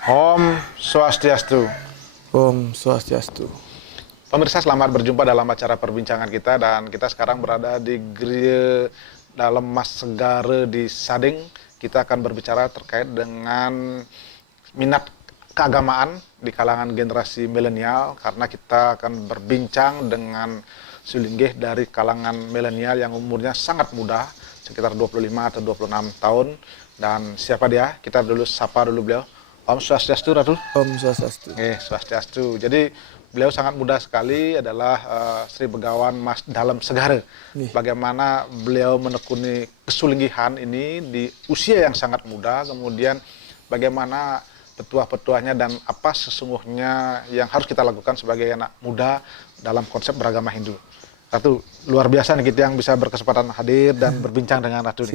Om Swastiastu. Om Swastiastu. Pemirsa, selamat berjumpa dalam acara perbincangan kita, dan kita sekarang berada di Gereja dalam Mas Segara di Sading. Kita akan berbicara terkait dengan minat keagamaan di kalangan generasi milenial, karena kita akan berbincang dengan Sulinggih dari kalangan milenial yang umurnya sangat muda, sekitar 25 atau 26 tahun. Dan siapa dia? Kita dulu sapa dulu beliau. Om Swastiastu, Ratu. Om Swastiastu. Swastiastu. Jadi beliau sangat muda sekali, adalah Sri Begawan Mas Dalem Segara. Nih. Bagaimana beliau menekuni kesulinggihan ini di usia yang sangat muda, kemudian bagaimana petuah-petuahnya dan apa sesungguhnya yang harus kita lakukan sebagai anak muda dalam konsep beragama Hindu. Ratu, luar biasa nih kita yang bisa berkesempatan hadir dan berbincang dengan Ratu.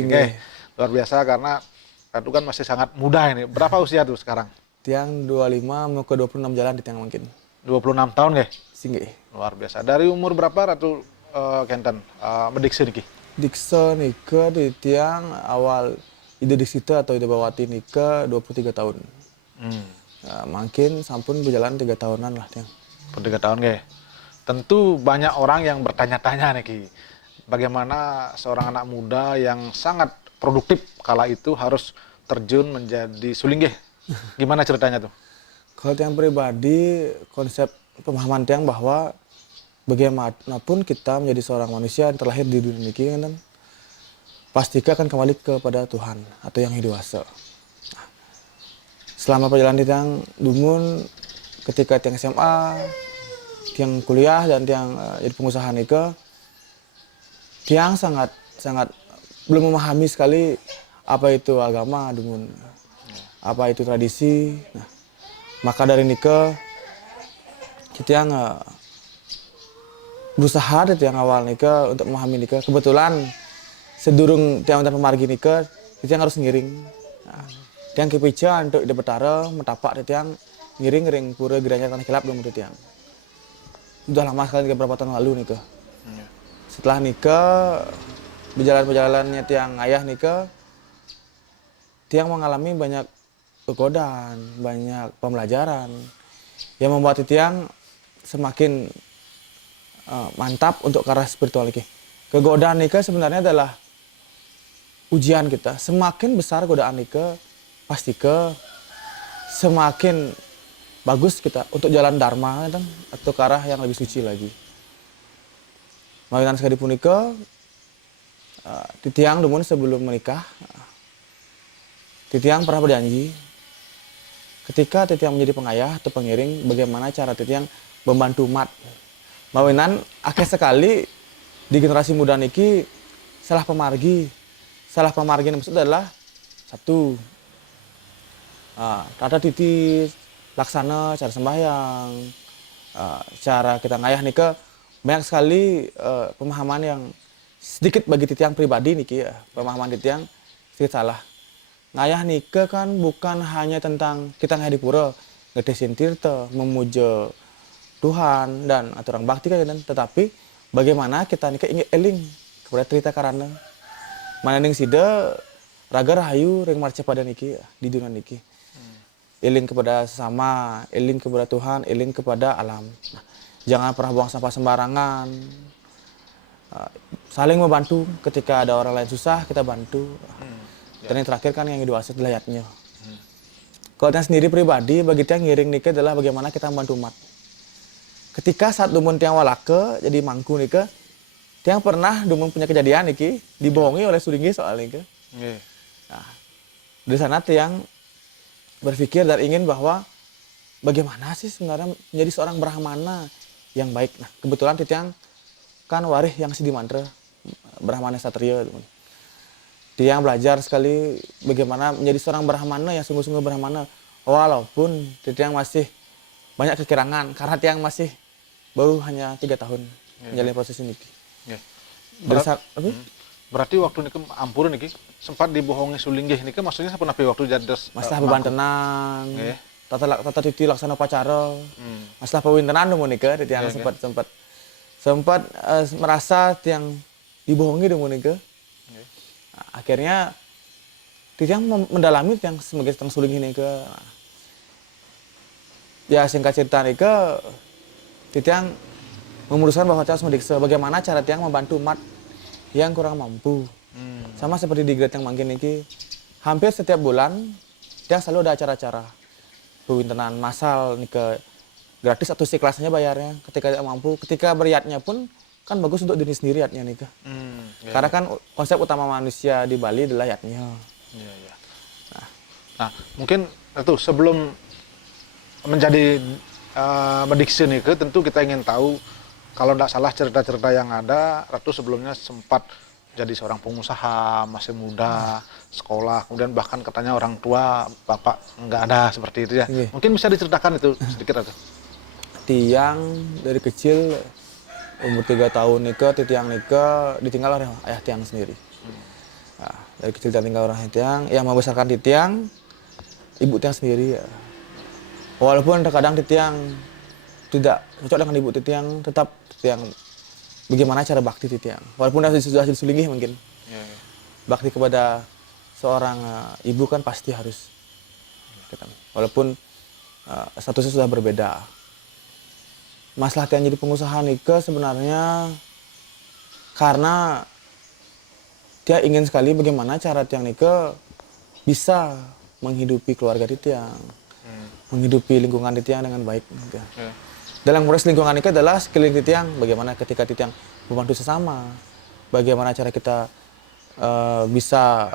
Luar biasa karena Ratu kan masih sangat muda ini. Berapa usia tuh sekarang? Tiang 25 mau ke 26 jalan di tiang mungkin. 26 tahun ya? Singgih. Luar biasa. Dari umur berapa Ratu Kenten mendiksi niki? Dikso nika di tiang awal ide diksita atau ide bawati nika 23 tahun. Nah, makin sampun berjalan 3 tahunan lah tiang. 3 tahun ya. Tentu banyak orang yang bertanya-tanya nih Ki. Bagaimana seorang anak muda yang sangat produktif kala itu harus terjun menjadi sulinggih? Gimana ceritanya tuh? Kalau tiang pribadi, konsep pemahaman tiang bahwa bagaimanapun kita menjadi seorang manusia yang terlahir di dunia ini kan, pastikan akan kembali kepada Tuhan atau yang hidup asa. Selama perjalanan tiang dumun, ketika tiang SMA, tiang kuliah dan tiang jadi pengusaha nika, tiang sangat belum memahami sekali apa itu agama dumun, apa itu tradisi. Nah, maka dari nika tiang berusaha dari tiang awal nika untuk memahami nika. Kebetulan sedurung tiang pemargi nika, tiang harus ngiring. Nah, tiang kepica untuk ide betara metapak tiang ngiring pura geranya tanah kilap dong tiang. Udah lama sekali beberapa tahun lalu nika. Setelah nikah, berjalannya tiang ayah nikah, tiang mengalami banyak kegodaan, banyak pembelajaran yang membuat tiang semakin mantap untuk ke arah spiritual lagi. Kegodaan nikah sebenarnya adalah ujian kita. Semakin besar godaan nikah, pasti semakin bagus kita untuk jalan dharma kan, atau ke arah yang lebih suci lagi. Mawinan sekali punika, titiang dumun sebelum menikah, titiang pernah berjanji ketika titiang menjadi pengayah atau pengiring, bagaimana cara titiang membantu umat. Mawinan akhir sekali di generasi muda niki salah pemargi yang maksud adalah satu, tata titi laksana cara sembahyang, cara kita ngayah nika banyak sekali pemahaman yang sedikit bagi titiang pribadi niki ya, pemahaman titiang sedikit salah. Ngayah nika kan bukan hanya tentang kita ngayah di pura, ngedesin tirta, memuja Tuhan dan aturang bakti kan, tetapi bagaimana kita nika ingin eling kepada cerita karana mana ning sida raga rahayu ring marca pada niki di dunia niki. Eling kepada sesama, eling kepada Tuhan, eling kepada alam. Nah, jangan pernah buang sampah sembarangan. Saling membantu ketika ada orang lain susah, kita bantu. Dan yang terakhir kan yang dewasa layaknya. Kalau tiang sendiri pribadi, bagi tiang ngiring nikah adalah bagaimana kita membantu umat. Ketika saat dumun tiang walake, jadi mangku nikah, tiang pernah dumun punya kejadian niki, dibohongi oleh Sulinggih soal nikah. Nah, dari sana tiang berpikir dan ingin bahwa bagaimana sih sebenarnya menjadi seorang brahmana yang baik. Nah, kebetulan tiang kan warih yang Sidi Mantra, brahmana satria. Tiang belajar sekali bagaimana menjadi seorang brahmana yang sungguh-sungguh brahmana. Walaupun tiang masih banyak kekurangan karena tiang masih baru hanya 3 tahun menjalani proses ini. Berarti waktu niki ampun niki sempat dibohongi Sulinggih niki, maksudnya sampun api waktu jados masalah beban tenang, tata titi laksana upacara, masalah pewintenan dumun nika tiang sempat merasa tiang dibohongi dumun nika. Akhirnya tiang mendalami tiang sebagai tentang Sulinggih nika. Ya singkat cerita Nike, Titiang memutuskan bahwa harus mendikse bagaimana cara Tiang membantu umat yang kurang mampu. Sama seperti di grade yang mangkin ini, hampir setiap bulan Tiang selalu ada acara-acara pewintenan massal Nike gratis atau si kelasnya bayarnya ketika tidak mampu. Ketika beriatnya pun kan bagus untuk diri sendiri yatnya Nike. Karena kan konsep utama manusia di Bali adalah yatnya. Iya, iya. Nah, mungkin itu sebelum menjadi mendiksi nih, tentu kita ingin tahu kalau tidak salah cerita-cerita yang ada, Ratu sebelumnya sempat jadi seorang pengusaha, masih muda, sekolah, kemudian bahkan katanya orang tua bapak nggak ada seperti itu ya. Iya. Mungkin bisa diceritakan itu sedikit Ratu. Tiang dari kecil umur 3 tahun Nike, Tiang Nike ditinggal oleh ayah Tiang sendiri. Nah, dari kecil tinggal oleh ayah Tiang, yang membesarkan Tiang, ibu Tiang sendiri. Ya. Walaupun terkadang Tiang tidak cocok dengan ibu Tiang, tetap Tiang bagaimana cara bakti Tiang. Walaupun sudah disulingih mungkin. Bakti kepada seorang ibu kan pasti harus. Walaupun statusnya sudah berbeda. Masalah Tiang jadi pengusaha Nike sebenarnya karena dia ingin sekali bagaimana cara Tiang Nike bisa menghidupi keluarga Tiang. Menghidupi lingkungan Tiang dengan baik. Gitu. Dalam proses lingkungan Nike adalah sekeliling Tiang, bagaimana ketika Tiang membantu sesama, bagaimana cara kita bisa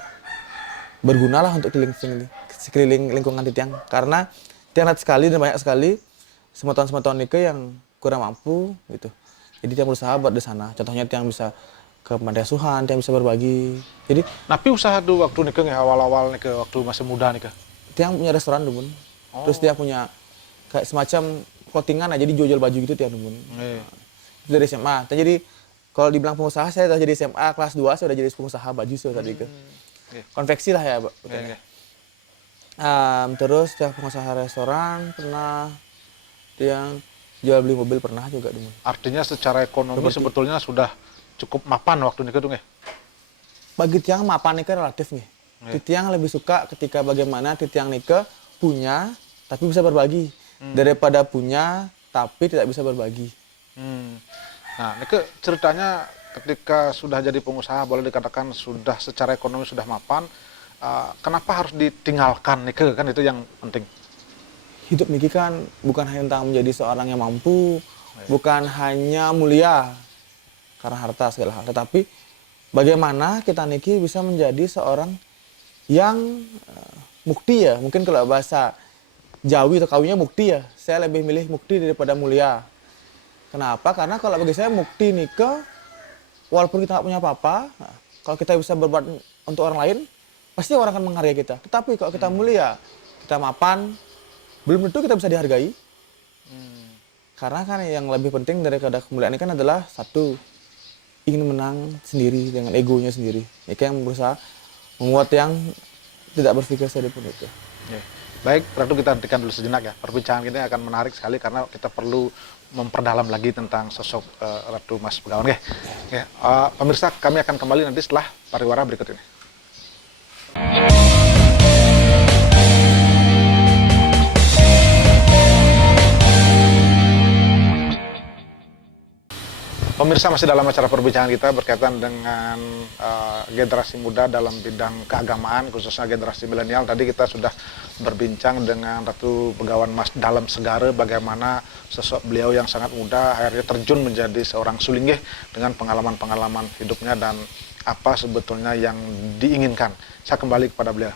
berguna lah untuk sekeliling lingkungan Tiang. Karena Tiang lihat sekali dan banyak sekali semeton-semeton Nike yang kurang mampu gitu. Jadi Tiang berusaha buat di sana. Contohnya Tiang bisa ke panti asuhan, Tiang bisa berbagi. Jadi, Tapi usaha tuh waktu Nike awal-awal Nike waktu masih muda Nike. Tiang punya restoran dulu. Terus dia punya kayak semacam clothingan aja, jadi jual baju gitu Tiang dulu. Itu dari SMA. Jadi kalau dibilang pengusaha, saya udah jadi SMA kelas 2, saya udah jadi pengusaha baju tadi ke. Konveksi lah ya, Pak. Terus Tiang pengusaha restoran, pernah Tiang jual beli mobil pernah juga dulu. Artinya secara ekonomi sebetulnya sudah cukup mapan waktu Nike tuh nggih. Bagi Tiang mapan Nike relatif nih. Tiang lebih suka ketika bagaimana Tiang Nike punya tapi bisa berbagi daripada punya tapi tidak bisa berbagi. Nah, Nike ceritanya ketika sudah jadi pengusaha boleh dikatakan sudah secara ekonomi sudah mapan, kenapa harus ditinggalkan Nike, kan itu yang penting. Hidup Nike kan bukan hanya tentang menjadi seorang yang mampu, bukan hanya mulia karena harta segala hal, tetapi bagaimana kita Nike bisa menjadi seorang yang mukti ya, mungkin kalau bahasa Jawi atau Kawinya mukti ya, saya lebih milih mukti daripada mulia. Kenapa? Karena kalau bagi saya mukti Nike, walaupun kita nggak punya apa-apa, kalau kita bisa berbuat untuk orang lain, pasti orang akan menghargai kita. Tetapi kalau kita mulia, kita mapan, belum tentu kita bisa dihargai. Karena kan yang lebih penting daripada kemuliaan ini kan adalah satu, ingin menang sendiri dengan egonya sendiri. Nike yang berusaha membuat yang tidak berpikir sedikit pun itu. Baik, Ratu, kita hentikan dulu sejenak ya. Perbincangan kita akan menarik sekali karena kita perlu memperdalam lagi tentang sosok Ratu Mas Begawan. Pemirsa, kami akan kembali nanti setelah pariwara berikut ini. Pemirsa, masih dalam acara perbincangan kita berkaitan dengan generasi muda dalam bidang keagamaan, khususnya generasi milenial. Tadi kita sudah berbincang dengan Ratu Begawan Mas Dalem Segara, bagaimana sosok beliau yang sangat muda akhirnya terjun menjadi seorang sulinggih dengan pengalaman-pengalaman hidupnya dan apa sebetulnya yang diinginkan. Saya kembali kepada beliau.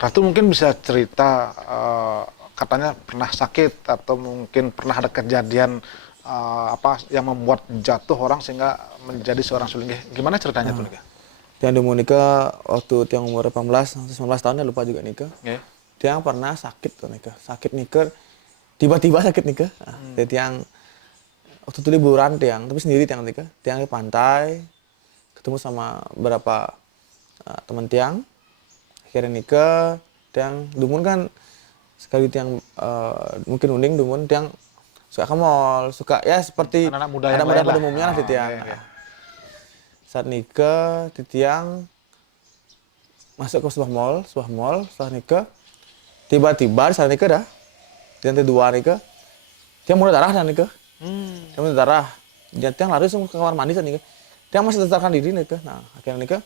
Ratu mungkin bisa cerita, katanya pernah sakit atau mungkin pernah ada kejadian apa yang membuat jatuh orang sehingga menjadi seorang sulinggih. Gimana ceritanya tuh Nika? Tiang demo Nika waktu Tiang umur 18 tahun, ya lupa juga Nika. Tiang pernah sakit tuh Nika. Sakit Nika, tiba-tiba sakit Nika. Tiang waktu itu liburan Tiang, tapi sendiri Tiang Nika. Tiang di pantai, ketemu sama beberapa teman Tiang. Akhirnya Nika, Tiang dumun kan sekali Tiang mungkin uning dumun Tiang suka ke mall, suka ya seperti anak-anak muda pada umumnya lah Tiang. Saat nikah, Tiang masuk ke sebuah mall, setelah nikah, tiba-tiba saat nikah dah di lantai 2 nih ke, dia mulai darah dan nih ke, Hmm. dia mulai darah, dia tiang lari langsung ke kamar mandi nih ke, dia masih tertekan diri nih ke, nah akhirnya nih ke,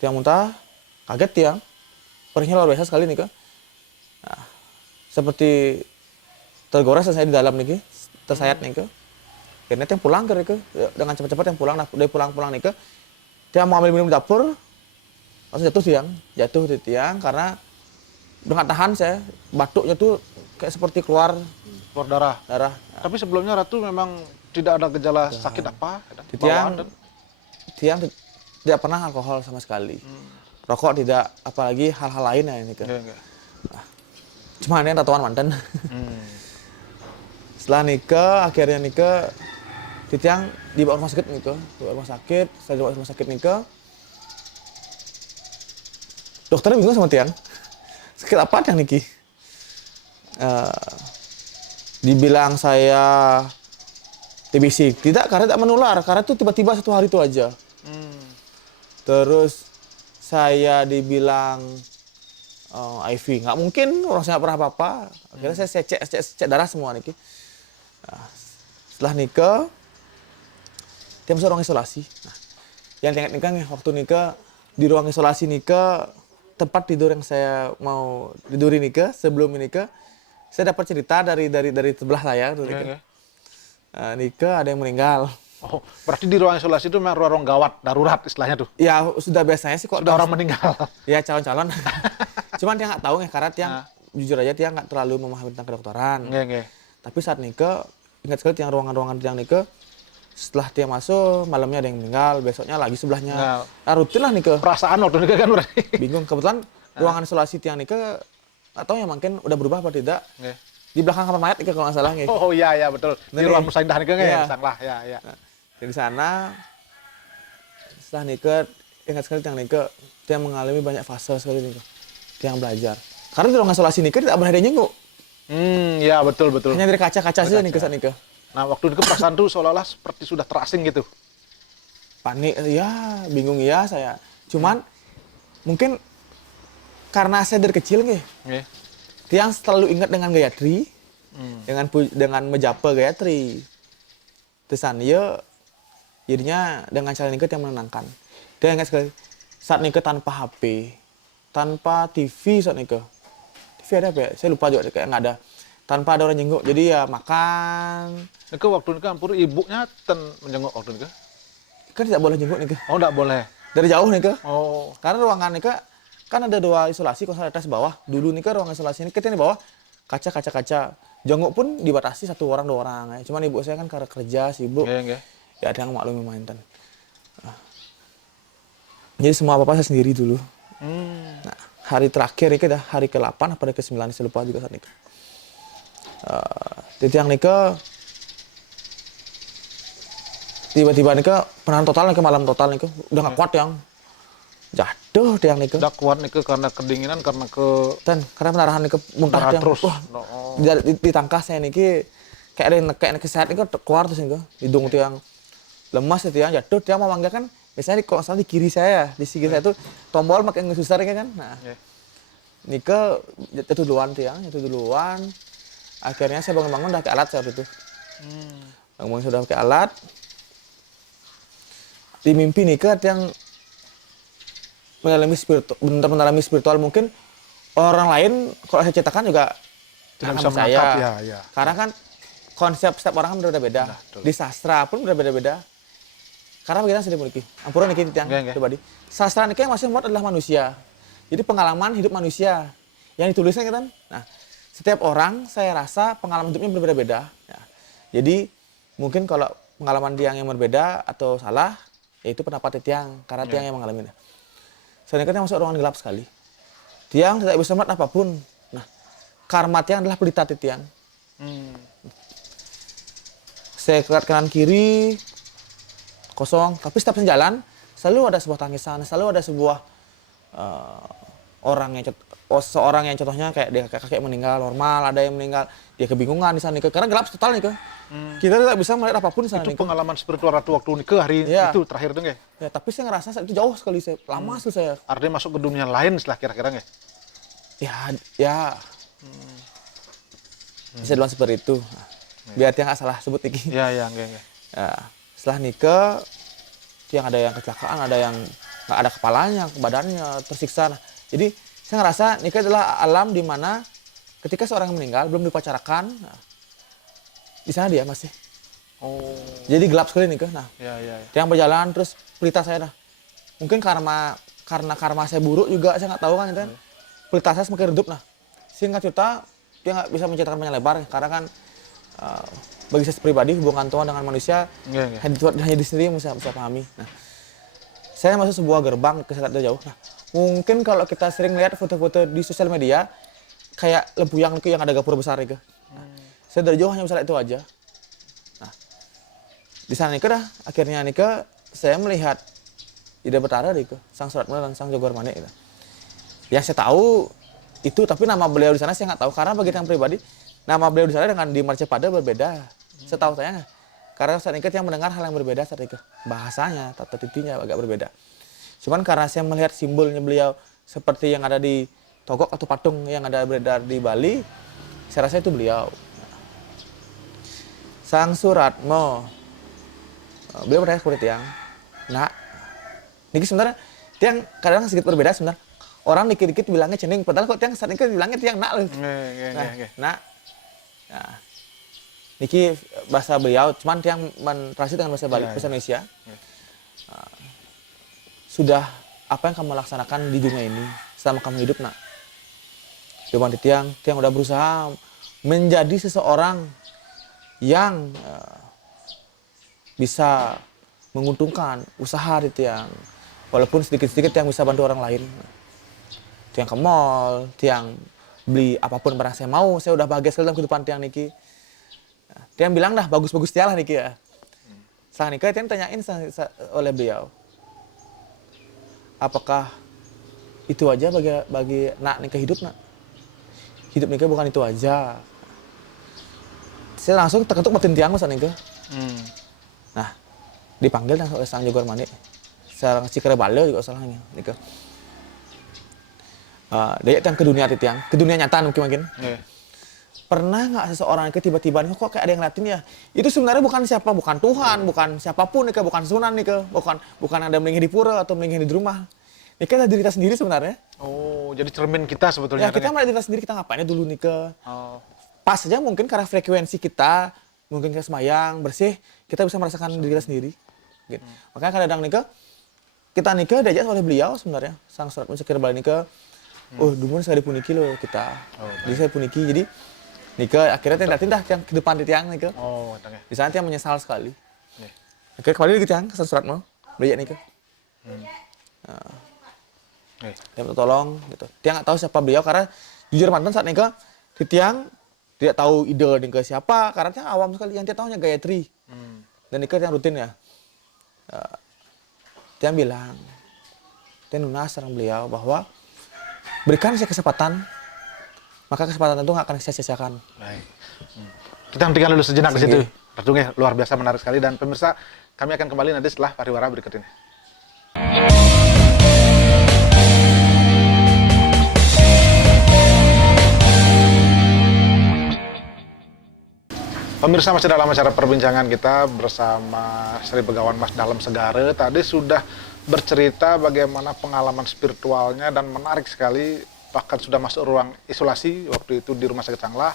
tiang muntah, kaget tiang, perihnya luar biasa sekali nih ke, nah, seperti tergores saya di dalam nih ke, tersayat nih ke, akhirnya tiang pulang ke nih ke, dengan cepat-cepat yang pulang, nah dia pulang nih ke, dia mau ambil minum di dapur, langsung jatuh di tiang karena udah nggak tahan saya, batuknya tuh kayak seperti keluar Keluar darah. darah. Tapi sebelumnya Ratu memang tidak ada gejala sakit apa? Di Bawaan tiang, dan tidak pernah alkohol sama sekali. Rokok tidak, apalagi hal-hal lain ya ini ke. Enggak. Cuma ini tatoan mantan. Hmm. Setelah nikah, akhirnya nikah, di tiang dibawa rumah sakit nikah, dibawa rumah sakit, saya dibawa rumah sakit nikah. Dokternya bingung sama tiang. Sakit apa tiang niki? Dibilang saya TBC, tidak karena tidak menular, karena itu tiba-tiba satu hari itu aja. Terus saya dibilang IV, nggak mungkin orang saya nggak pernah apa-apa. Akhirnya saya cek darah semua niki. Nah, setelah nikah, dia masuk ruang isolasi. Nah, yang ingat nikah nih, waktu nikah di ruang isolasi nikah, tempat tidur yang saya mau tiduri nikah sebelum nikah, saya dapat cerita dari sebelah saya tuh nikah. Nikah ada yang meninggal. Oh, berarti di ruang isolasi itu memang ruang gawat, darurat istilahnya tuh. Ya sudah biasanya sih kok. Sudah orang meninggal. Ya calon-calon. Cuman dia nggak tahu ya karena dia jujur aja dia nggak terlalu memahami tentang kedokteran. Nggak. Tapi saat nikah, ingat sekali tiang ruangan-ruangan tiang nikah, setelah dia masuk, malamnya ada yang meninggal, besoknya lagi sebelahnya. Nah, rutin lah nikah. Perasaan waktu nikah kan berarti. Bingung, kebetulan ruangan isolasi tiang nikah, atau ya mungkin udah berubah apa tidak. Di belakang kamar mayat nikah kalau nggak salah. Oh iya, betul. Di ruang musaindah nikah Iya. Sanglah, ya. Nah, dari sana, setelah nikah, ingat sekali tiang nikah, dia mengalami banyak fase sekali nikah. Tiang belajar. Karena di ruangan isolasi nikah tidak boleh ada yang nyenguk. Iya betul. Hanya dari kaca-kaca saja nikah saat nikah. Nah, waktu itu perasaan tuh seolah-olah seperti sudah terasing gitu. Panik, ya, bingung ya saya. Cuman mungkin karena saya dari kecil nih, tiang selalu ingat dengan Gayatri, dengan menjapa Gayatri. Terusan ya, jadinya dengan cara nikah yang menenangkan. Dia ingat sekali saat nikah tanpa HP, tanpa TV saat nikah. TV ada apa ya? Saya lupa juga kayak nggak ada. Tanpa ada orang jenguk, jadi ya makan. Nikah waktu nikah ampun ibunya menjenguk waktu nikah. Kan tidak boleh jenguk nikah. Oh, tidak boleh. Dari jauh nikah. Oh. Karena ruangan nikah kan ada 2 isolasi, kalau saya atas bawah. Dulu nikah ruangan isolasi ini kita di bawah kaca. Jenguk pun dibatasi 1 orang 2 orang. Ya. Cuman ibu saya kan karena kerja sibuk. Nggak. Ya ada yang maklumi mainan. Jadi semua apa-apa saya sendiri dulu. Nah, hari terakhir itu dah hari ke-8 apa hari ke-9 saya lupa juga saat nikah. Di tiang nikah tiba-tiba nikah penahan total nikah, malam total nikah udah nggak kuat yang jatuh tiang nikah. Udah kuat nikah karena kedinginan, karena Dan karena pendarahan nikah muntah tiang. terus. Wah, di tangkas saya nikah kayak ada yang nekek sehat nikah keluar terus nikah. Hidung tiang lemas tiang jatuh, tiang mau manggil kan biasanya kalau salah di kiri saya, di sisi saya tuh tombol makin susah kan. Nah, nikah jatuh duluan tiang, jatuh duluan. Akhirnya saya bangun-bangun udah pakai alat saat itu. Bangun sudah pakai alat. Di mimpi nikah yang mengalami spiritual mungkin orang lain kalau saya ceritakan juga tidak bisa saya. menangkap ya. Karena kan konsep setiap orang kan berbeda-beda. Di sastra pun berbeda-beda. Karena bagaimana saya dimiliki. Ampura nikah yang pribadi. Sastra nikah yang masih muat adalah manusia. Jadi pengalaman hidup manusia yang ditulisnya kan. Nah, setiap orang saya rasa pengalaman hidupnya berbeda-beda. Ya. Jadi mungkin kalau pengalaman tiang yang berbeda atau salah, yaitu pendapat tiang karena tiang yang mengalaminya. Saya nikah masuk ruangan gelap sekali. Tiang tidak bisa melihat apapun. Nah, karma tiang adalah pelita tiang. Saya lihat kanan kiri kosong, tapi setiap jalan selalu ada sebuah tangisan, selalu ada sebuah seorang yang contohnya kayak dia kakek meninggal normal, ada yang meninggal dia kebingungan di sana nikah karena gelap total nikah. Kita tidak bisa melihat apapun di sana Itu nikah. pengalaman spiritual Ratu waktu nikah hari itu terakhir tuh nggak? Ya, tapi saya ngerasa saat itu jauh sekali lama sekali saya. Artinya masuk ke dunia lain setelah kira-kira nggak? Ya. Bisa dibilang seperti itu. Nah, biar dia nggak salah sebut Niki. Iya, iya, nggih. Nah, setelah nikah, yang ada yang kecelakaan, ada yang nggak ada kepalanya, badannya tersiksa. Nah, jadi saya ngerasa nikah adalah alam di mana ketika seorang meninggal belum dipacarkan, nah, di sana dia masih. Oh. Jadi gelap sekali nikah. Nah, Iya, iya. yang berjalan terus pelita saya nah. Mungkin karena karma saya buruk juga, saya nggak tahu kan, kan. Pelita saya semakin redup. Nah, singkat cerita dia nggak bisa menceritakan banyak lebar karena kan bagi saya pribadi hubungan Tuhan dengan manusia hanya di sendiri yang bisa pahami. Nah, saya masuk sebuah gerbang ke sana jauh. Nah, mungkin kalau kita sering lihat foto-foto di sosial media kayak lempuyang itu yang ada gapura besar itu. Nah, saya dari jauh hanya bisa lihat itu aja. Nah, di sana nikah dah. Akhirnya nikah saya melihat Ida Betara itu, Sang Suratmono dan Sang Jogormane itu. Yang saya tahu itu, tapi nama beliau di sana saya nggak tahu karena bagi yang pribadi nama beliau di sana dengan di Marcepada berbeda. Setahu saya, karena saat nikah yang mendengar hal yang berbeda saat nikah. Bahasanya, tata titinya agak berbeda. Cuman karena saya melihat simbolnya beliau seperti yang ada di togok atau patung yang ada beredar di Bali, saya rasa itu beliau. Sang Suratmo, beliau bertanya seperti yang, nak, niki sebenarnya tiang kadang sedikit berbeda sebenarnya. Orang dikit-dikit bilangnya cening, padahal kok tiang saat nikah bilangnya tiang nak loh. Nak. Nah, niki bahasa beliau, cuman tiang mentranslate dengan bahasa Bali, bahasa Indonesia. Sudah apa yang kamu laksanakan di dunia ini selama kamu hidup, nak? Jawaban tiang udah berusaha menjadi seseorang yang bisa menguntungkan usaha di tiang. Walaupun sedikit-sedikit yang bisa bantu orang lain. Tiang ke mall, tiang beli apapun barang saya mau, saya udah bahagia sekali dalam kehidupan tiang niki. Tiang bilang dah bagus-bagus tiang lah niki ya. Sang nikah tiang tanyain oleh beliau, apakah itu aja bagi nak nikah hidup, nak? Hidup nikah bukan itu aja. Saya langsung terketuk batin tiang saat nikah. Nah, dipanggil oleh Sang Jogormane. Sarang Cikere Bale juga salahnya nikah. Dia yang ke dunia tiang, ke dunia nyata mungkin. Pernah nggak seseorang itu tiba-tiba nih kok kayak ada yang ngeliatin ya? Itu sebenarnya bukan Tuhan, bukan siapapun nikah, bukan sunan nikah, bukan ada melingkih di pura atau melingkih di rumah. Nikah adalah diri kita sendiri sebenarnya. Oh, jadi cermin kita sebetulnya. Ya, kita melihat diri kita sendiri, kita ngapainnya dulu nikah. Pas saja mungkin karena frekuensi kita, mungkin kita semayang, bersih, kita bisa merasakan diri kita sendiri. Gitu. Makanya kadang nikah, kita nikah diajak oleh beliau sebenarnya, Sang Suratmono Cikere Bale nikah. Dulu saya dipuniki loh kita. Jadi saya puniki, jadi nikah akhirnya tindak yang ke depan di tiang nikah. Di sana tiang menyesal sekali. Akhirnya kembali ke tiang, ke Sang Suratmono, diajak nikah. Dia minta tolong gitu. Tiang nggak tahu siapa beliau karena jujur mantan saat nikah di tiang tidak tahu ide nikah siapa karena tiang awam sekali. Yang dia tahu hanya Gayatri. Dan nikah tiang rutin ya. Tiang bilang, tiang lunas sareng beliau bahwa berikan saya kesempatan, maka kesempatan itu nggak akan saya sia-siakan. Baik. Kita hentikan dulu sejenak di situ. Pertungnya luar biasa menarik sekali dan pemirsa kami akan kembali nanti setelah pariwara berikut ini. Pemirsa masih dalam acara perbincangan kita bersama Sri Begawan Mas Dalem Segara. Tadi sudah bercerita bagaimana pengalaman spiritualnya dan menarik sekali. Bahkan sudah masuk ruang isolasi waktu itu di Rumah Sakit Sanglah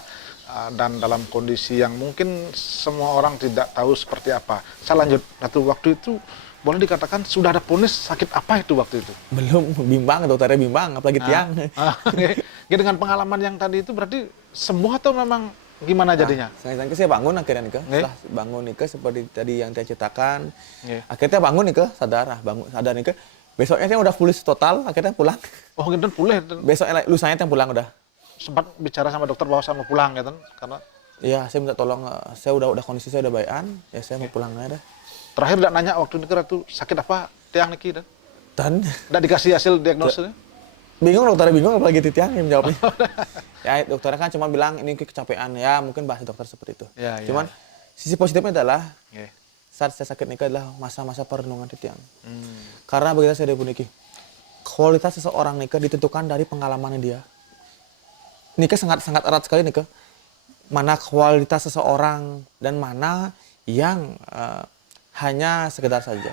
dan dalam kondisi yang mungkin semua orang tidak tahu seperti apa. Saya lanjut, waktu itu boleh dikatakan sudah ada vonis sakit apa itu waktu itu? Belum, bimbang, dokternya bimbang, apalagi tiang. Dengan pengalaman yang tadi itu berarti sembuh atau memang gimana jadinya? Saya bangun akhirnya nikah. Setelah bangun nikah seperti tadi yang saya ceritakan. Akhirnya bangun nikah, sadar nikah. Besoknya saya udah pulih total, akhirnya pulang. Oh, gitu pulih. Besoknya lusanya yang pulang udah. Sempat bicara sama dokter bahwa saya mau pulang gitu karena iya, saya minta tolong, saya udah kondisi saya udah bayan, ya saya mau pulang aja dah. Terakhir udah nanya waktu nikah itu sakit apa tiang niki Dan udah dikasih hasil diagnosisnya? Bingung, dokternya bingung apalagi tiang yang jawabnya. Ya dokternya kan cuma bilang ini kecapean, ya mungkin bahasa dokter seperti itu. Cuman sisi positifnya adalah saat saya sakit nikah adalah masa-masa perenungan tiang. Karena begitu saya dipuniki, kualitas seseorang nikah ditentukan dari pengalamannya dia. Nikah sangat erat sekali nikah. mana kualitas seseorang dan mana yang hanya sekedar saja.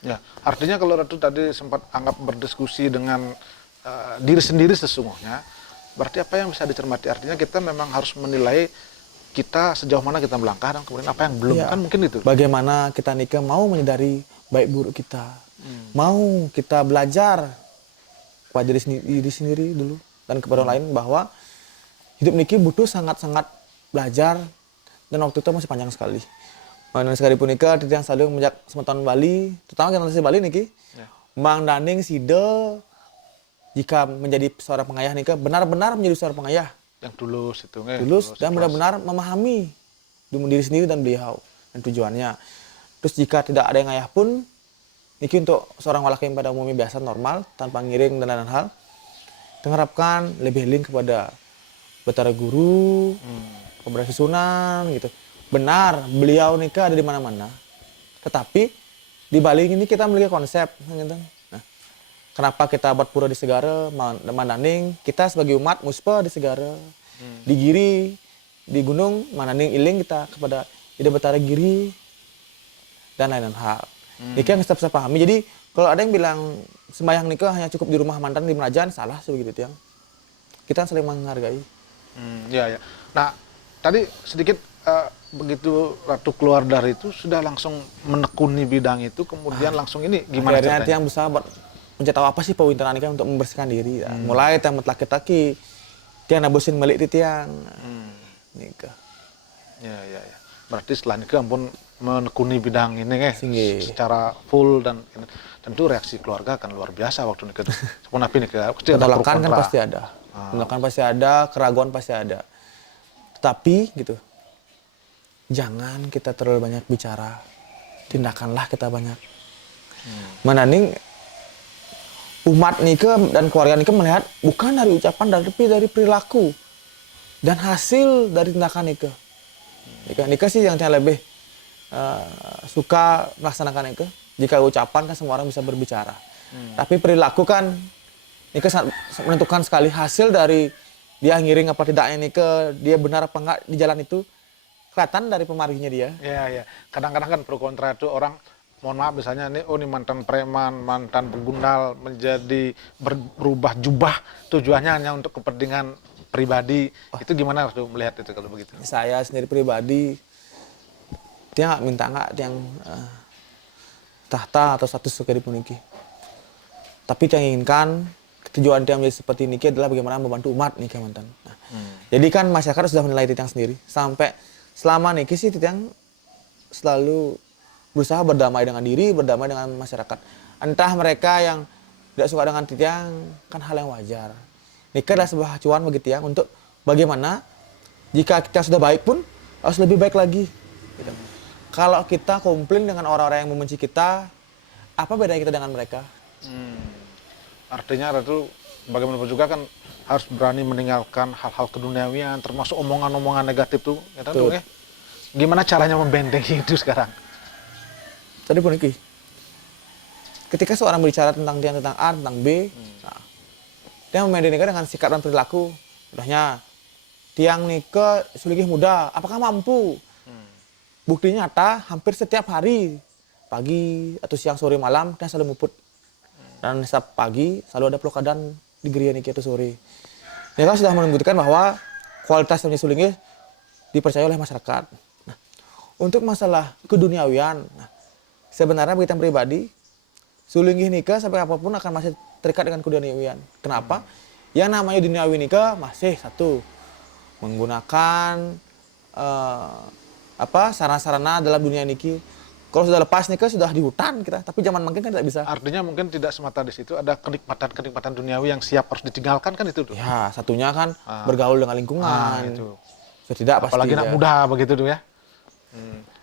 Ya, artinya kalau Ratu tadi sempat anggap berdiskusi dengan diri sendiri sesungguhnya, berarti apa yang bisa dicermati? Artinya kita memang harus menilai kita sejauh mana kita melangkah dan kemudian apa yang belum, Ya, kan mungkin itu. bagaimana kita nikah mau menyadari baik buruk kita, mau kita belajar kepada diri sendiri dulu dan kepada orang lain bahwa hidup niki butuh sangat-sangat belajar dan waktu itu masih panjang sekali. Dan sekalipun nikah, yang selalu menjak semeton Bali, terutama generasi Bali niki, Ya. Mang Daning Side jika menjadi seorang pengayah nikah benar-benar menjadi seorang pengayah, Yang tulus itu, tulus dan ikhlas. benar-benar memahami diri sendiri dan beliau dan tujuannya. Terus jika tidak ada yang ayah pun, niki untuk seorang laki yang pada umumnya biasa normal tanpa ngiring dan lain-lain hal, mengharapkan lebih link kepada Betara Guru, kepada Sunan gitu. Benar, beliau nikah ada di mana-mana. Tetapi di Bali ini kita memiliki konsep, gitu. Nah, kenapa kita buat pura di Segara, Mandaning, kita sebagai umat Muspa di Segara, di Giri, di Gunung Mandaning Iling kita kepada Ida Betara Giri dan lain-lain hal. Nikah yang kita bisa pahami. Jadi kalau ada yang bilang sembahyang nikah hanya cukup di rumah mantan di Menajaan, salah sebegitu yang. Kita saling menghargai. Ya, ya. Nah, tadi sedikit begitu Ratu keluar dari itu sudah langsung menekuni bidang itu, kemudian langsung ini gimana Akhirnya ceritanya? yang berusaha mencari tahu apa sih pewinteran nikah untuk membersihkan diri. Ya. Mulai tiang metlaki-taki, tiang nabusin balik di tiang. Nikah. Ya. Berarti setelah nikah pun menekuni bidang ini Singgih. secara full dan tentu reaksi keluarga akan luar biasa waktu nikah itu. Sepun api nikah pasti ada pro Penolakan kan kontra. pasti ada. Penolakan pasti ada, keraguan pasti ada. Tetapi gitu, jangan kita terlalu banyak bicara. Tindakanlah kita banyak. Mananing umat nikah dan keluarga nikah melihat bukan dari ucapan, tapi dari perilaku dan hasil dari tindakan nikah. Nikah sih yang lebih suka melaksanakan nikah. Jika ucapan kan semua orang bisa berbicara. Tapi perilaku kan nikah sangat menentukan sekali hasil dari dia ngiring apa tidaknya nikah, dia benar apa enggak di jalan itu kelihatan dari pemarginya dia. Ya. Kadang-kadang kan pro kontra itu orang, mohon maaf misalnya ini, oh ini mantan preman, mantan penggundal menjadi berubah jubah tujuannya hanya untuk kepentingan pribadi. Itu gimana tuh melihat itu kalau begitu? Saya sendiri pribadi, dia nggak minta yang tahta atau status suka dipuniki. Tapi yang inginkan tujuan dia menjadi seperti ini adalah bagaimana membantu umat nikah mantan. Nah, jadi kan masyarakat sudah menilai Titiang sendiri sampai selama nikah sih Titiang selalu berusaha berdamai dengan diri, berdamai dengan masyarakat. Entah mereka yang tidak suka dengan Titiang kan hal yang wajar. Nikah adalah sebuah acuan bagi Titiang untuk bagaimana jika kita sudah baik pun harus lebih baik lagi. Gitu. Kalau kita komplain dengan orang-orang yang membenci kita, apa bedanya kita dengan mereka? Artinya Ratu bagaimanapun juga kan harus berani meninggalkan hal-hal keduniawian, termasuk omongan-omongan negatif tuh, ya kan, tuh, ya. Gimana caranya membentengi itu sekarang? Tadi pun iki. Ketika seorang berbicara tentang dia, tentang A, tentang B, nah, dia memandang nikah dengan sikap dan perilaku. Udahnya, tiang nikah suligih muda, apakah mampu? Bukti nyata, hampir setiap hari, pagi atau siang, sore, malam, dia selalu muput. Dan setiap pagi selalu ada pelukadan di geria niki atau sore. Ini kan sudah menunjukkan bahwa kualitas sulingnya dipercaya oleh masyarakat. Nah, untuk masalah keduniawian, nah, sebenarnya bagi yang pribadi, sulingih nikah sampai apapun akan masih terikat dengan keduniawian. Kenapa? Yang namanya duniawi nikah masih satu, menggunakan sarana-sarana dalam dunia niki. Kalau sudah lepas nikah sudah di hutan kita, tapi zaman makin kan tidak bisa. Artinya mungkin tidak semata di situ, ada kenikmatan-kenikmatan duniawi yang siap harus ditinggalkan kan itu tuh. Ya, satunya kan bergaul dengan lingkungan. Itu. So, tidak pasti. Apalagi anak ya. muda begitu tuh ya.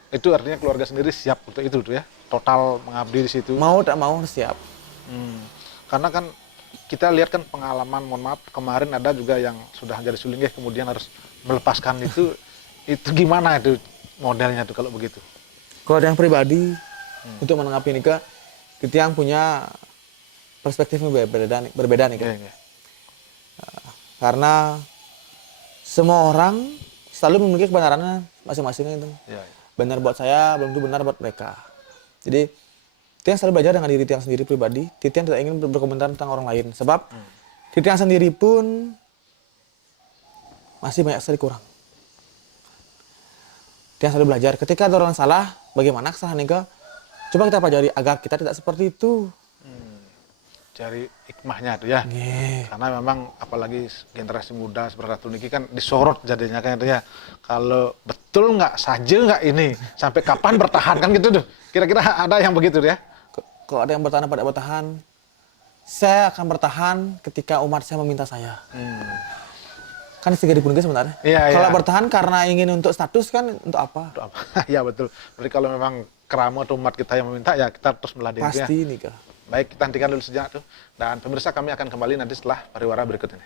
Itu artinya keluarga sendiri siap untuk itu tuh ya. Total mengabdi di situ. Mau tak mau harus siap. Karena kan kita lihat kan pengalaman, mohon maaf, kemarin ada juga yang sudah jadi sulinggih kemudian harus melepaskan itu. Itu gimana itu modelnya tuh kalau begitu? Kalau yang pribadi untuk menanggapi nikah, kita yang punya perspektifnya berbeda nih kan. Iya. Karena semua orang selalu memiliki kebenarannya masing-masing itu. Ya, Benar buat saya, belum tentu benar buat mereka. Jadi Titian selalu belajar dengan diri Titian sendiri pribadi. Titian tidak ingin berkomentar tentang orang lain. Sebab Titian sendiri pun masih banyak sekali kurang. Titian selalu belajar. Ketika ada orang salah, bagaimana kesalahan itu? Coba kita pelajari agar kita tidak seperti itu. cari hikmahnya tuh ya. Nggih. Karena memang apalagi generasi muda seperti Ratu Niki kan disorot jadinya kan itu ya. Kalau betul nggak saja nggak ini, sampai kapan bertahan kan gitu tuh. Kira-kira ada yang begitu ya? Kalau ada yang bertahan pada bertahan, saya akan bertahan ketika umat saya meminta saya. Kan tiga dipuniki sebenarnya. Iya, Kalau iya. bertahan karena ingin untuk status kan untuk apa? Untuk apa? Ya betul. Berarti kalau memang keramat umat kita yang meminta ya kita terus meladeni ya. Pasti nih kak. Baik, kita hentikan dulu sejenak tuh. Dan pemirsa kami akan kembali nanti setelah pariwara berikut ini.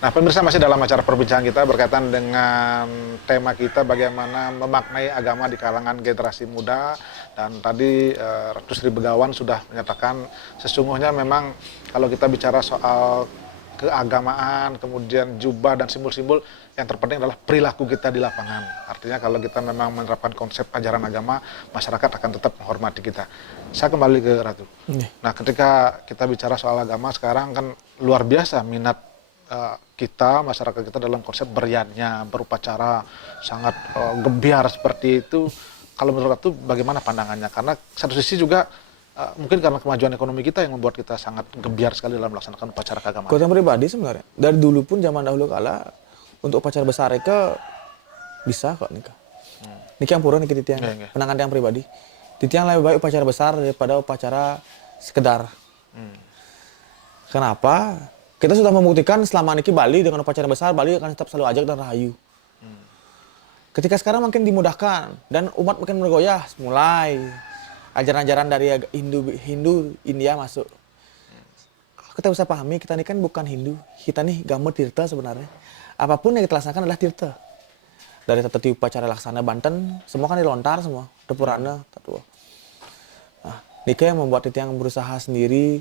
Nah, pemirsa masih dalam acara perbincangan kita berkaitan dengan tema kita bagaimana memaknai agama di kalangan generasi muda. Dan tadi Ratu Sri Begawan sudah menyatakan sesungguhnya memang kalau kita bicara soal keagamaan, kemudian jubah dan simbol-simbol, yang terpenting adalah perilaku kita di lapangan. Artinya kalau kita memang menerapkan konsep ajaran agama, masyarakat akan tetap menghormati kita. Saya kembali ke Ratu. Nah, ketika kita bicara soal agama sekarang kan luar biasa minat kita, masyarakat kita dalam konsep beriatnya, berupacara sangat gebiar seperti itu. Kalau menurut Ratu bagaimana pandangannya? Karena satu sisi juga mungkin karena kemajuan ekonomi kita yang membuat kita sangat gebiar sekali dalam melaksanakan upacara keagamaan. Kalau yang pribadi sebenarnya, dari dulu pun zaman dahulu kala, untuk upacara besar itu bisa kok nikah. Nikah yang pura nikah Titian, penangan yang pribadi. Titian lebih baik upacara besar daripada upacara sekedar. Kenapa? Kita sudah membuktikan selama niki Bali dengan upacara besar, Bali akan tetap selalu ajak dan rahayu. Ketika sekarang makin dimudahkan dan umat makin bergoyah, mulai ajaran-ajaran dari Hindu India masuk. Kita bisa pahami, kita ini kan bukan Hindu, kita nih Gama Tirta sebenarnya. Apapun yang kita laksanakan adalah Tirta. Dari tata upacara laksana Banten, semua kan dilontar semua, Depurana, tatua. Nah, nikah yang membuat itu yang berusaha sendiri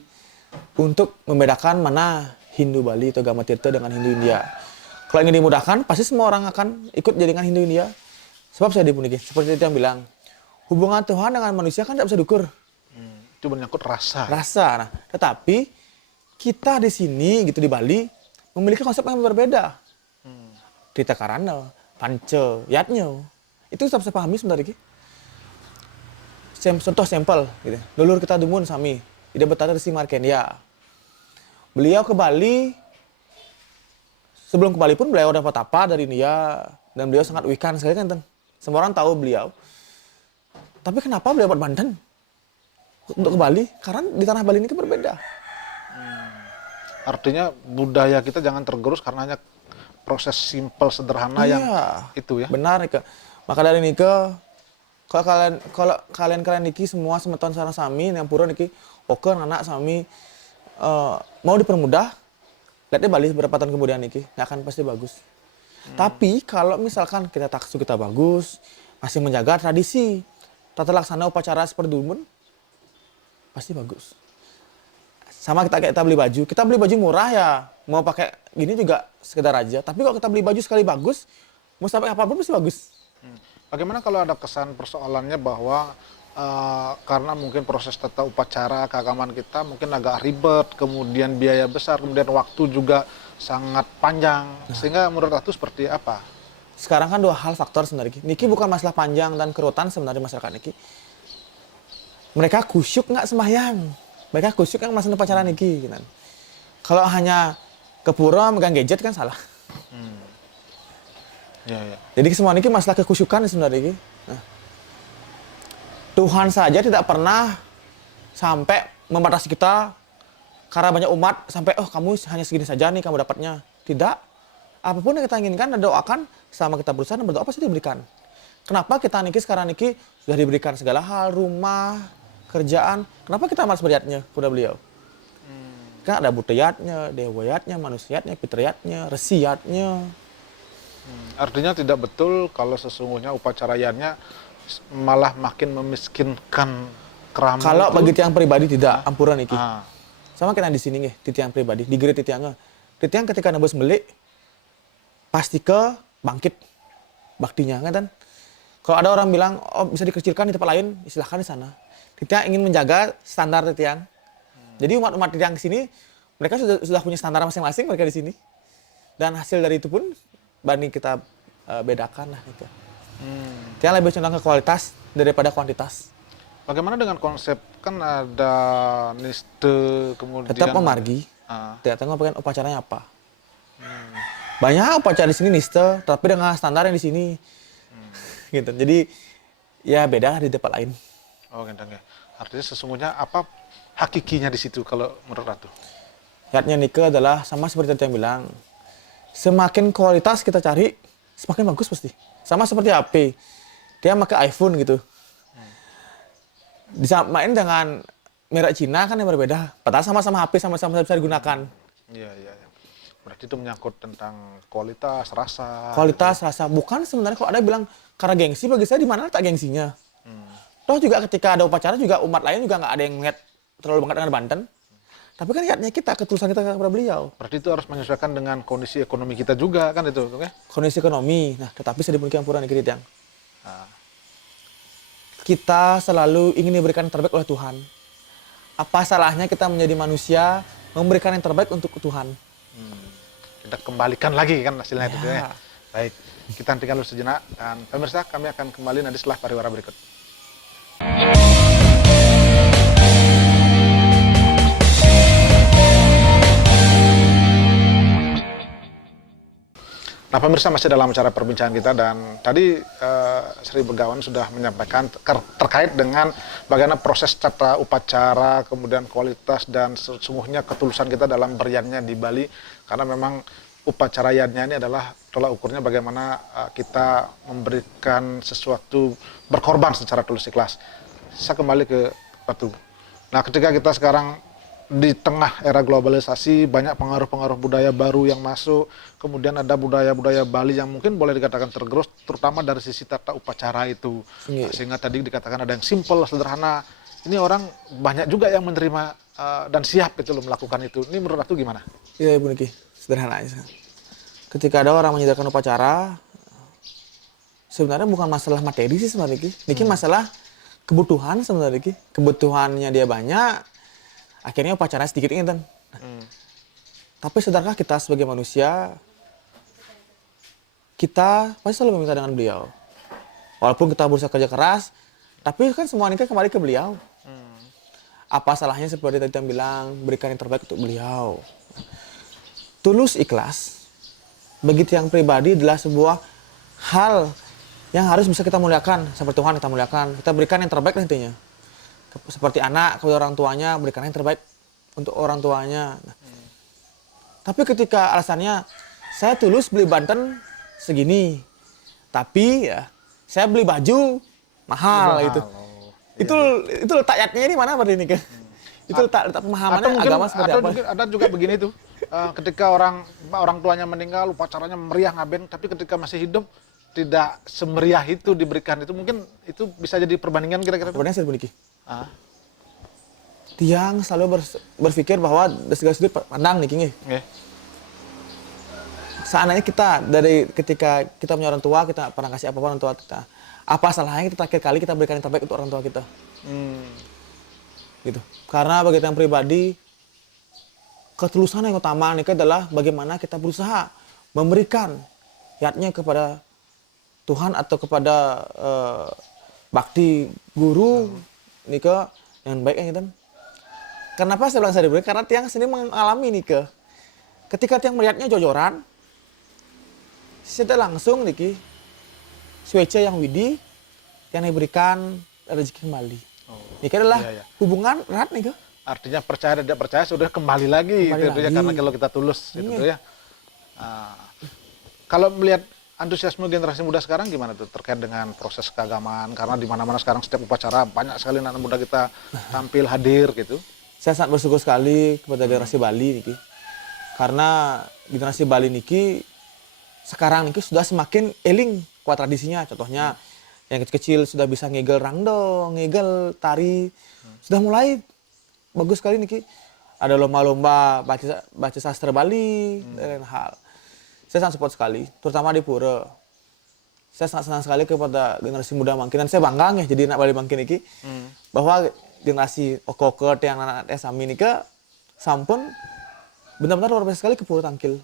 untuk membedakan mana Hindu Bali atau Gama Tirta dengan Hindu India. Kalau ingin dimudahkan, pasti semua orang akan ikut jadikan Hindu India. Sebab saya dipuniki, seperti itu yang bilang, hubungan Tuhan dengan manusia kan tidak bisa diukur. Itu menyangkut rasa. Rasa. Nah, tetapi kita di sini gitu di Bali memiliki konsep yang berbeda. Tita Karana, Panca, Yatnya. Itu kita bisa pahami sebenarnya. Contoh sampel gitu. Dulur kita dumun sami, ida betara Resi Markendia. Beliau ke Bali, sebelum ke Bali pun beliau dapat apa dari India, dan beliau sangat wikan sekali kan. Semua orang tahu beliau. Tapi kenapa beliau dapat Banten untuk ke Bali? Karena di tanah Bali ini kan berbeda. Artinya budaya kita jangan tergerus karena hanya proses simpel sederhana yang itu ya. Benar Nika. Maka dari Nika, kalau kalian niki semua semeton sana sami yang pura niki, oke anak sami mau dipermudah, lihatnya Bali beberapa tahun kemudian niki, nggak akan pasti bagus. Tapi kalau misalkan kita taksu kita bagus, masih menjaga tradisi, tata laksana upacara seperti dulu, pasti bagus. Sama kita beli baju, kita beli baju murah ya, mau pakai gini juga sekedar aja. Tapi kalau kita beli baju sekali bagus, mau sampai apapun pasti bagus. Bagaimana kalau ada kesan persoalannya bahwa karena mungkin proses tata upacara keagamaan kita mungkin agak ribet, kemudian biaya besar, kemudian waktu juga sangat panjang, sehingga menurut Ratu seperti apa? Sekarang kan dua hal faktor sebenarnya. Niki bukan masalah panjang dan kerutan sebenarnya masyarakat Niki. Mereka kusyuk nggak sembahyang. Mereka kusyuk yang masa upacara Niki. Gitu. Kalau hanya ke pura megang gadget kan salah. Ya. Jadi semua Niki masalah kekusyukan sebenarnya Niki. Nah, Tuhan saja tidak pernah sampai membatasi kita karena banyak umat sampai kamu hanya segini saja nih kamu dapatnya. Tidak. Apapun yang kita inginkan dan doakan selama kita berusaha dan berdoa pasti diberikan. Kenapa kita niki sekarang niki sudah diberikan segala hal, rumah, kerjaan. Kenapa kita malas beriatnya kepada beliau? Kan ada budayatnya, dewayatnya, manusiatnya, fitriyatnya, resiyatnya. Artinya tidak betul kalau sesungguhnya upacara yannya malah makin memiskinkan keramu Kalau itu? bagi tiang pribadi tidak, ampuran iki. Ah, Sama kena di sini nggih, di tiang pribadi, di gere tiangnya. Di tiang ketika nebus beli pasti ke bangkit baktinya, kan? Kalau ada orang bilang, oh bisa dikecilkan di tempat lain, silahkan di sana. Kita ingin menjaga standar tiang. Jadi umat-umat tiang di sini, mereka sudah punya standar masing-masing mereka di sini. Dan hasil dari itu pun banding kita bedakan lah gitu. Tiang lebih condong ke kualitas daripada kuantitas. bagaimana dengan konsep kan ada niste kemudian Tetap memargi, Ah, tidak tahu pengen upacaranya apa. Banyak upacara di sini niste, tapi dengan standar yang di sini. Gitu. Jadi ya beda lah di tempat lain. oh gendang ya. Artinya sesungguhnya apa hakikinya di situ kalau menurut Ratu? Niatnya Nike adalah sama seperti tadi yang bilang, semakin kualitas kita cari, semakin bagus pasti. Sama seperti HP, dia pakai iPhone gitu. Disamain dengan merek Cina kan yang berbeda. Padahal sama-sama HP, sama-sama bisa digunakan. Iya, iya, iya. Berarti itu menyangkut tentang kualitas, rasa. Kualitas, rasa. Bukan sebenarnya kalau ada bilang karena gengsi, bagi saya di mana tak gengsinya. Toh juga ketika ada upacara juga umat lain juga nggak ada yang ngeliat terlalu banget dengan Banten. Tapi kan niatnya kita, ketulusan kita kepada beliau. Berarti itu harus menyesuaikan dengan kondisi ekonomi kita juga kan itu, oke? Kondisi ekonomi. Nah, tetapi saya dimiliki ampuran dikit yang Nah, kita selalu ingin diberikan yang terbaik oleh Tuhan. Apa salahnya kita menjadi manusia memberikan yang terbaik untuk Tuhan? kita kembalikan lagi kan hasilnya itu Ya. ya. Baik, kita hentikan dulu sejenak dan pemirsa kami akan kembali nanti setelah pariwara berikut. Nah pemirsa masih dalam acara perbincangan kita dan tadi Sri Begawan sudah menyampaikan terkait dengan bagaimana proses tata upacara, kemudian kualitas dan sesungguhnya ketulusan kita dalam beriannya di Bali karena memang upacara yadnya ini adalah tolak ukurnya bagaimana kita memberikan sesuatu berkorban secara tulus ikhlas. Saya kembali ke Ratu. Nah ketika kita sekarang di tengah era globalisasi, banyak pengaruh-pengaruh budaya baru yang masuk, kemudian ada budaya-budaya Bali yang mungkin boleh dikatakan tergerus, terutama dari sisi tata upacara itu. Iya. Sehingga tadi dikatakan ada yang simpel, sederhana. Ini orang banyak juga yang menerima dan siap itu loh melakukan itu. Ini menurut Ratu gimana? Iya Ibu Niki, sederhana aja. Ketika ada orang menyediakan upacara, sebenarnya bukan masalah materi sih sebenarnya Niki masalah kebutuhan sebenarnya Niki. Kebutuhannya dia banyak, akhirnya upacara sedikit ingetan. Tapi sadarkah kita sebagai manusia, kita pasti selalu meminta dengan beliau. Walaupun kita berusaha kerja keras, tapi kan semua ini kan kembali ke beliau. Apa salahnya seperti tadi yang bilang, berikan yang terbaik untuk beliau. Tulus ikhlas, bagi tiang pribadi adalah sebuah hal yang harus bisa kita muliakan. Seperti Tuhan kita muliakan, kita berikan yang terbaik nantinya. Seperti anak kepada orang tuanya, berikan yang terbaik untuk orang tuanya. Nah, tapi ketika alasannya, saya tulus beli Banten segini, tapi ya saya beli baju mahal gitu. Itu letak ayatnya di mana berarti ini kan? Itu letak pemahamannya Atau mungkin agama seperti atau apa? mungkin ada juga begini tuh, ketika orang tuanya meninggal, upacaranya meriah ngaben, tapi ketika masih hidup tidak semeriah itu diberikan itu mungkin itu bisa jadi perbandingan kira-kira. Sebenarnya saya Niki. Ah, Tiang selalu berpikir bahwa dari segala sudut pandang Niki nih. oke. Seandainya kita dari ketika kita punya orang tua, kita pernah kasih apa-apa orang tua kita. Apa salahnya kita terakhir kali kita berikan yang terbaik untuk orang tua kita? Gitu. Karena bagi yang pribadi, ketulusan yang utama Niki adalah bagaimana kita berusaha memberikan yatnya kepada Tuhan atau kepada bakti guru Nike yang baik gitu. Kenapa saya bilang saya diberi? Karena tiang sendiri mengalami Nike. Ketika tiang melihatnya jojoran, sudah langsung Niki swece yang widi yang diberikan rezeki kembali. Niki adalah iya, iya. hubungan erat Niki. Artinya percaya dan tidak percaya sudah kembali lagi, Kembali gitu ya, lagi. karena kalau kita tulus gitu tuh ya. Kalau melihat antusiasme generasi muda sekarang gimana tuh terkait dengan proses keagamaan, karena di mana-mana sekarang setiap upacara banyak sekali anak muda kita tampil hadir gitu. Saya sangat bersyukur sekali kepada generasi Bali Niki. Karena generasi Bali Niki sekarang Niki sudah semakin eling kuat tradisinya. Contohnya Yang kecil-kecil sudah bisa ngigel rangdong, ngigel tari. Sudah mulai bagus sekali niki. Ada lomba-lomba baca sastra Bali dan lain hal. Saya sangat support sekali, terutama di Pura. Saya sangat senang sekali kepada generasi muda Mangkin. Dan saya bangga ya jadi anak Bali Mangkin ini. Bahwa generasi okoket yang anak sami ini ke sampun benar-benar luar biasa sekali ke Pura Tangkil.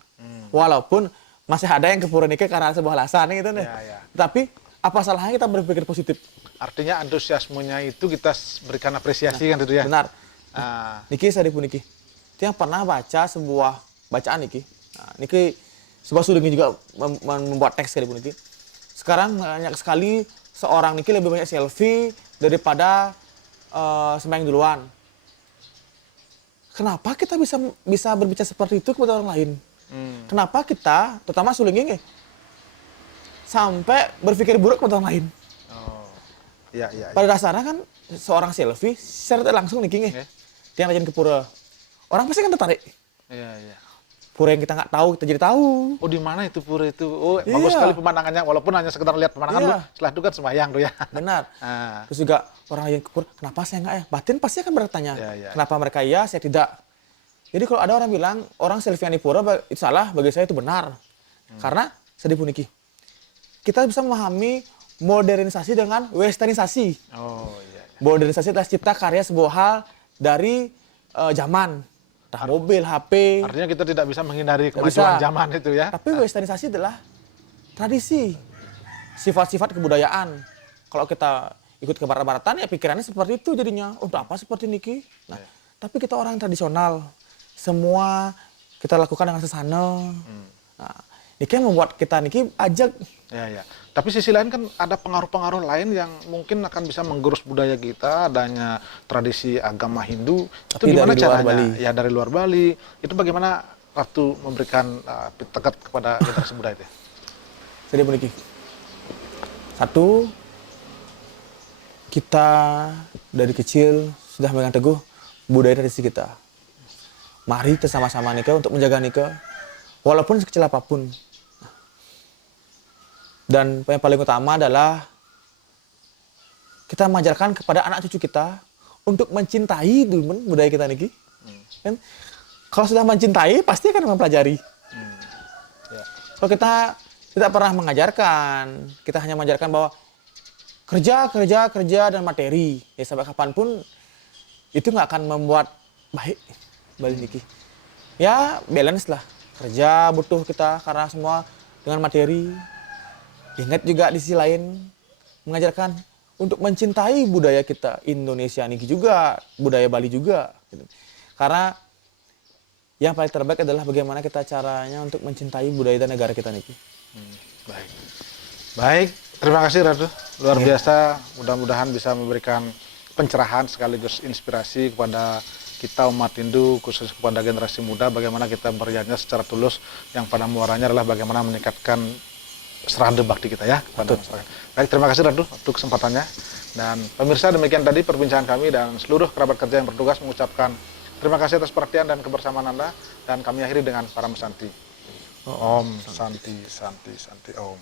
Walaupun masih ada yang ke Pura ini karena sebuah alasan gitu nih. Ya. Tapi apa salahnya kita berpikir positif? Artinya antusiasmenya itu kita berikan apresiasi kan itu ya. Benar. Ah, Niki saya dipu niki. Itu yang pernah baca sebuah bacaan niki. Nah, niki sebuah sudengnya juga membuat teks sekali niki. Sekarang banyak sekali seorang niki lebih banyak selfie daripada sembahyang duluan. Kenapa kita bisa berbicara seperti itu kepada orang lain? Kenapa kita, terutama sulingnya sampai berpikir buruk kepada orang lain? oh, ya. Pada dasarnya kan seorang selfie secara tidak langsung nih King dia ngajin ke pura. Orang pasti kan tertarik. Iya. Pura yang kita nggak tahu, kita jadi tahu. Oh, di mana itu pura itu? Oh, bagus sekali pemandangannya. Walaupun hanya sekedar lihat pemandangan Iya. dulu, setelah itu kan sembahyang tuh ya. Benar. Ah, Terus juga orang yang ke pura, kenapa saya nggak ya? Batin pasti akan bertanya, Iya. kenapa mereka iya, saya tidak. Jadi kalau ada orang bilang, orang selfie di pura itu salah, bagi saya itu benar. Karena sedih puniki. Kita bisa memahami modernisasi dengan westernisasi. oh iya. Modernisasi adalah cipta karya sebuah hal dari zaman. Entah mobil, HP. Artinya kita tidak bisa menghindari Nggak kemajuan bisa. zaman itu ya. Tapi westernisasi adalah tradisi. Sifat-sifat kebudayaan. Kalau kita ikut ke barat-baratan ya pikirannya seperti itu jadinya. Untuk apa seperti niki? Nah, tapi kita orang tradisional. Semua kita lakukan dengan sesana. Nah, niki yang membuat kita niki ajak. Ya. Tapi sisi lain kan ada pengaruh-pengaruh lain yang mungkin akan bisa menggerus budaya kita, adanya tradisi agama Hindu. Tapi itu gimana dari luar caranya? Bali. Ya dari luar Bali. Itu bagaimana Ratu memberikan tekat kepada generasi muda itu? Jadi begini. Satu, kita dari kecil sudah memegang teguh budaya tradisi kita. Mari kita sama-sama nikah untuk menjaga nikah, walaupun sekecil apapun. Dan yang paling utama adalah kita mengajarkan kepada anak cucu kita untuk mencintai dulu budaya kita niki. Kan? Kalau sudah mencintai pasti akan mempelajari. Ya. Kalau kita tidak pernah mengajarkan, kita hanya mengajarkan bahwa kerja dan materi, ya sampai kapanpun itu nggak akan membuat baik Bali niki. Ya balance lah, kerja butuh kita karena semua dengan materi. Ingat juga di sisi lain mengajarkan untuk mencintai budaya kita Indonesia niki juga, budaya Bali juga. Gitu. Karena yang paling terbaik adalah bagaimana kita caranya untuk mencintai budaya dan negara kita niki. Baik, terima kasih Ratu. Luar biasa, mudah-mudahan bisa memberikan pencerahan sekaligus inspirasi kepada kita umat Hindu, khusus kepada generasi muda, bagaimana kita beribadah secara tulus, yang pada muaranya adalah bagaimana meningkatkan serada bakti kita ya kepada masyarakat. Baik, terima kasih Ratu untuk kesempatannya. Dan pemirsa, demikian tadi perbincangan kami dan seluruh kerabat kerja yang bertugas mengucapkan terima kasih atas perhatian dan kebersamaan Anda, dan kami akhiri dengan Param Santi. Om Santi Santi Santi Om.